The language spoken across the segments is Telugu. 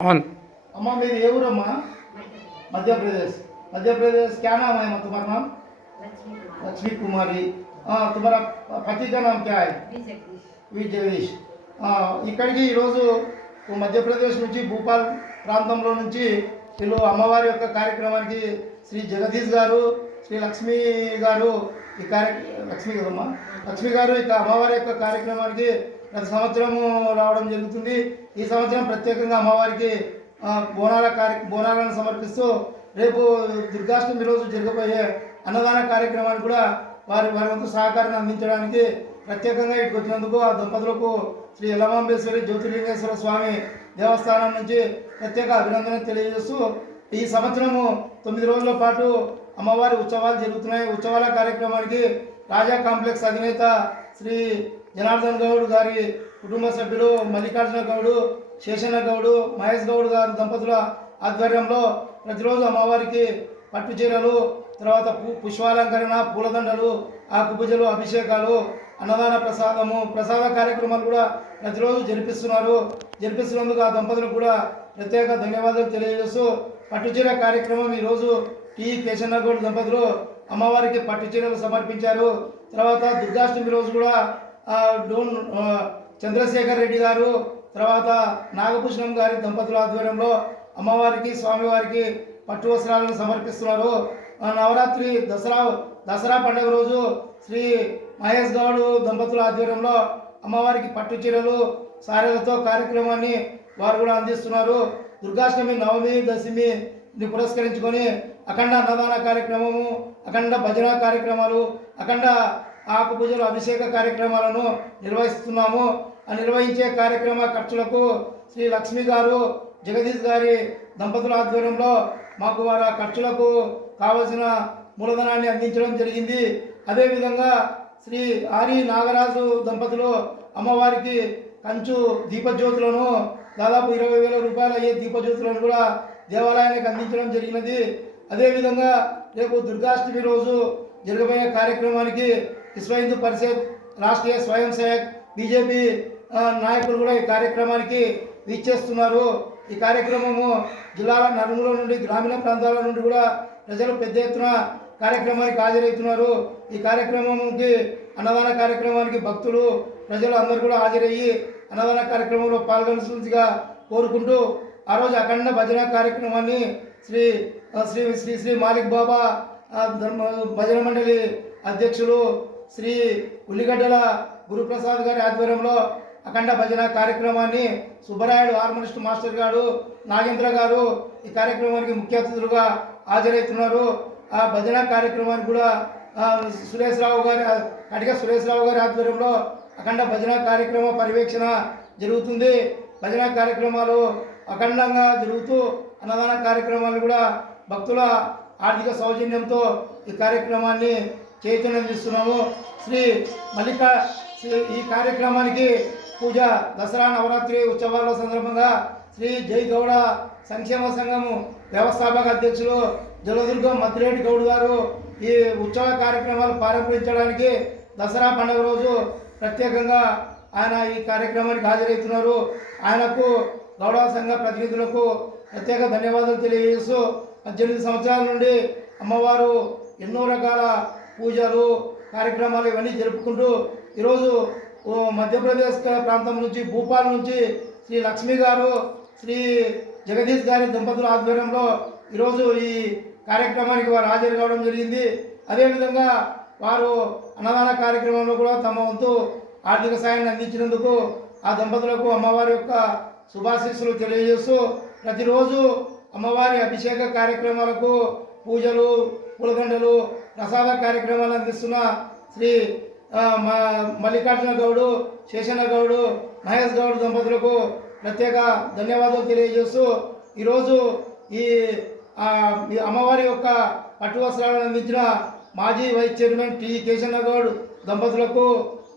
అవును अम्मा मेरी ये अम्मा मध्य प्रदेश मध्य प्रदेश क्या नाम है अम्मा तुम्हारा नाम लक्ष्मी कुमार लक्ष्मी कुमारी हाँ तुम्हारा पति का नाम क्या है बी जगदीश వి జగదీష్ ఆ, ఇక్కడికి ఈరోజు మధ్యప్రదేశ్ నుంచి భూపాల్ ప్రాంతంలో నుంచి వీళ్ళు అమ్మవారి యొక్క కార్యక్రమానికి శ్రీ జగదీష్ గారు శ్రీ లక్ష్మి గారు ఈ కార్య లక్ష్మి కదమ్మా లక్ష్మి గారు ఇక అమ్మవారి యొక్క కార్యక్రమానికి ప్రతి సంవత్సరము రావడం జరుగుతుంది. ఈ సంవత్సరం ప్రత్యేకంగా అమ్మవారికి బోనాల కార్య బోనాలను సమర్పిస్తూ రేపు దుర్గాష్టమి రోజు జరగబోయే అన్నదాన కార్యక్రమాన్ని కూడా వారి వారి వంతు సహకారాన్ని అందించడానికి ప్రత్యేకంగా ఇటు వచ్చినందుకు ఆ దంపతులకు శ్రీ ఎల్లమాంబేశ్వరి జ్యోతిర్లింగేశ్వర స్వామి దేవస్థానం నుంచి ప్రత్యేక అభినందన తెలియజేస్తూ ఈ సంవత్సరము తొమ్మిది రోజుల పాటు అమ్మవారి ఉత్సవాలు జరుగుతున్నాయి. ఉత్సవాల కార్యక్రమానికి రాజా కాంప్లెక్స్ అధినేత శ్రీ జనార్దన్ గౌడ్ గారి కుటుంబ సభ్యులు మల్లికార్జున గౌడు శేషన్న గౌడు మహేష్ గౌడ్ గారు దంపతుల ఆధ్వర్యంలో ప్రతిరోజు అమ్మవారికి పట్టు చీరలు తర్వాత పు పుష్పాలంకరణ పూలదండలు ఆకుపూజలు అభిషేకాలు అన్నదాన ప్రసాదము ప్రసాద కార్యక్రమాలు కూడా ప్రతిరోజు జరిపిస్తున్నారు. జరిపిస్తున్నందుకు ఆ దంపతులకు కూడా ప్రత్యేక ధన్యవాదాలు తెలియజేస్తూ పట్టుచీర కార్యక్రమం ఈరోజు టి కేశన్నగౌడ్ దంపతులు అమ్మవారికి పట్టు చీరలు సమర్పించారు. తర్వాత దుర్గాష్టమి రోజు కూడా డోన్ చంద్రశేఖర్ రెడ్డి గారు తర్వాత నాగభూషణం గారి దంపతుల ఆధ్వర్యంలో అమ్మవారికి స్వామివారికి పట్టు వస్త్రాలను సమర్పిస్తున్నారు. ఆ నవరాత్రి దసరా దసరా పండుగ రోజు శ్రీ మహేష్ గౌడ్ దంపతుల ఆధ్వర్యంలో అమ్మవారికి పట్టు చీరలు సారెలతో కార్యక్రమాన్ని వారు కూడా అందిస్తున్నారు. దుర్గాష్టమి నవమి దశమిని పురస్కరించుకొని అఖండ అన్నదాన కార్యక్రమము అఖండ భజన కార్యక్రమాలు అఖండ ఆకుపూజలు అభిషేక కార్యక్రమాలను నిర్వహిస్తున్నాము. ఆ నిర్వహించే కార్యక్రమ ఖర్చులకు శ్రీ లక్ష్మి గారు జగదీష్ గారి దంపతుల ఆధ్వర్యంలో మాకు వారి ఖర్చులకు కావలసిన మూలధనాన్ని అందించడం జరిగింది. అదేవిధంగా శ్రీ ఆరి నాగరాజు దంపతులు అమ్మవారికి కంచు దీపజ్యోతులను దాదాపు ఇరవై వేల రూపాయలు అయ్యే దీపజ్యోతులను కూడా దేవాలయానికి అందించడం జరిగినది. అదేవిధంగా రేపు దుర్గాష్టమి రోజు జరగబోయే కార్యక్రమానికి విశ్వ హిందూ పరిషత్ రాష్ట్రీయ స్వయం సేవక్ బీజేపీ నాయకులు కూడా ఈ కార్యక్రమానికి వీచేస్తున్నారు ఈ కార్యక్రమము జిల్లాల నలుమూల నుండి గ్రామీణ ప్రాంతాల నుండి కూడా ప్రజలు పెద్ద ఎత్తున కార్యక్రమానికి హాజరవుతున్నారు. ఈ కార్యక్రమంకి అన్నదాన కార్యక్రమానికి భక్తులు ప్రజలు అందరూ కూడా హాజరయ్యి అన్నదాన కార్యక్రమంలో పాల్గొనవలసిందిగా కోరుకుంటూ ఆ రోజు అఖండ భజన కార్యక్రమాన్ని శ్రీ శ్రీ శ్రీ శ్రీ మాలిక్ బాబా ధర్మ భజన మండలి అధ్యక్షులు శ్రీ ఉల్లిగడ్డల గురుప్రసాద్ గారి ఆధ్వర్యంలో అఖండ భజన కార్యక్రమాన్ని సుబ్బరాయుడు హార్మోనిస్ట్ మాస్టర్ గారు నాగేంద్ర గారు ఈ కార్యక్రమానికి ముఖ్య అతిథులుగా హాజరవుతున్నారు ఆ భజన కార్యక్రమానికి కూడా సురేష్ రావు గారి కటిక సురేష్ రావు గారి ఆధ్వర్యంలో అఖండ భజన కార్యక్రమ పర్యవేక్షణ జరుగుతుంది. భజన కార్యక్రమాలు అఖండంగా జరుగుతూ అన్నదాన కార్యక్రమాలు కూడా భక్తుల ఆర్థిక సౌజన్యంతో ఈ కార్యక్రమాన్ని చైతన్యదిస్తున్నాము శ్రీ మల్లిక శ్రీ ఈ కార్యక్రమానికి పూజ దసరా నవరాత్రి ఉత్సవాల సందర్భంగా శ్రీ జై గౌడ సంక్షేమ సంఘము వ్యవస్థాపక అధ్యక్షులు జలదుర్గం మద్దిరెడ్డి గౌడ్ గారు ఈ ఉత్సవ కార్యక్రమాలు ప్రారంభించడానికి దసరా పండుగ రోజు ప్రత్యేకంగా ఆయన ఈ కార్యక్రమానికి హాజరవుతున్నారు. ఆయనకు గౌడవ సంఘ ప్రతినిధులకు ప్రత్యేక ధన్యవాదాలు తెలియజేస్తూ పద్దెనిమిది సంవత్సరాల నుండి అమ్మవారు ఎన్నో రకాల పూజలు కార్యక్రమాలు ఇవన్నీ జరుపుకుంటూ ఈరోజు మధ్యప్రదేశ్ ప్రాంతం నుంచి భూపాల్ నుంచి శ్రీ లక్ష్మి గారు శ్రీ జగదీష్ గారి దంపతుల ఆధ్వర్యంలో ఈరోజు ఈ కార్యక్రమానికి వారు హాజరు కావడం జరిగింది. అదేవిధంగా వారు అన్నదాన కార్యక్రమంలో కూడా తమ వంతు ఆర్థిక సాయాన్ని అందించినందుకు ఆ దంపతులకు అమ్మవారి యొక్క శుభాశీస్సులు తెలియజేస్తూ ప్రతిరోజు అమ్మవారి అభిషేక కార్యక్రమాలకు పూజలు పూలదండలు ప్రసాద కార్యక్రమాలు అందిస్తున్న శ్రీ మల్లికార్జున గౌడు శేషన్న గౌడు మహేష్ గౌడ్ దంపతులకు ప్రత్యేక ధన్యవాదాలు తెలియజేస్తూ ఈరోజు ఈ అమ్మవారి యొక్క పట్టు వస్త్రాలను అందించిన మాజీ vice chairman T Keshanna Goud దంపతులకు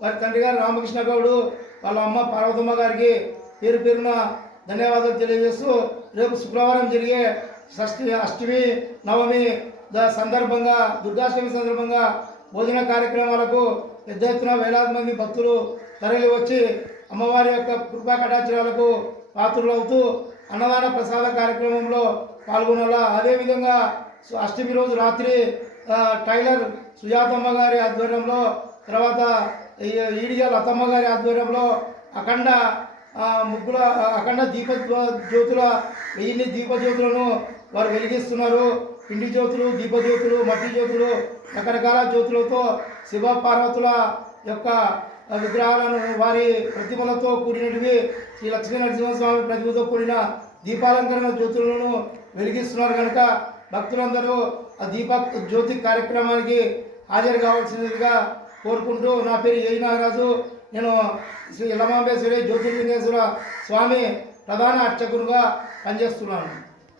వారి తండ్రి గారు రామకృష్ణ గౌడు వాళ్ళ అమ్మ పార్వతమ్మ గారికి పేరు పేరున ధన్యవాదాలు తెలియజేస్తూ రేపు శుక్రవారం జరిగే షష్ఠి అష్టమి నవమి సందర్భంగా దుర్గాష్టమి సందర్భంగా భోజన కార్యక్రమాలకు పెద్ద ఎత్తున వేలాది మంది భక్తులు తరలి వచ్చి అమ్మవారి యొక్క కృపా కటాచరాలకు పాత్రులవుతూ అన్నదాన ప్రసాద కార్యక్రమంలో పాల్గొనాలా. అదేవిధంగా అష్టమి రోజు రాత్రి టైలర్ సుజాతమ్మ గారి ఆధ్వర్యంలో తర్వాత ఈ- ఈడిగా లతమ్మ గారి ఆధ్వర్యంలో అఖండ ముగ్గుల అఖండ దీప జ్యోతుల వెయ్యిన్ని దీప జ్యోతులను వారు వెలిగిస్తున్నారు. పిండి జ్యోతులు దీప జ్యోతులు మట్టి జ్యోతులు రకరకాల జ్యోతులతో శివ పార్వతుల యొక్క విగ్రహాలను వారి ప్రతిమలతో కూడినటివి శ్రీ లక్ష్మీ నరసింహస్వామి ప్రతిమతో కూడిన దీపాలంకరణ జ్యోతులను వెలిగిస్తున్నారు కనుక భక్తులందరూ ఆ దీప జ్యోతి కార్యక్రమానికి హాజరు కావాల్సిందిగా కోరుకుంటూ నా పేరు ఏ. నాగరాజు. నేను శ్రీ యలమాంబేశ్వరి జ్యోతిర్లింగేశ్వర స్వామి ప్రధాన అర్చకుడుగా పనిచేస్తున్నాను.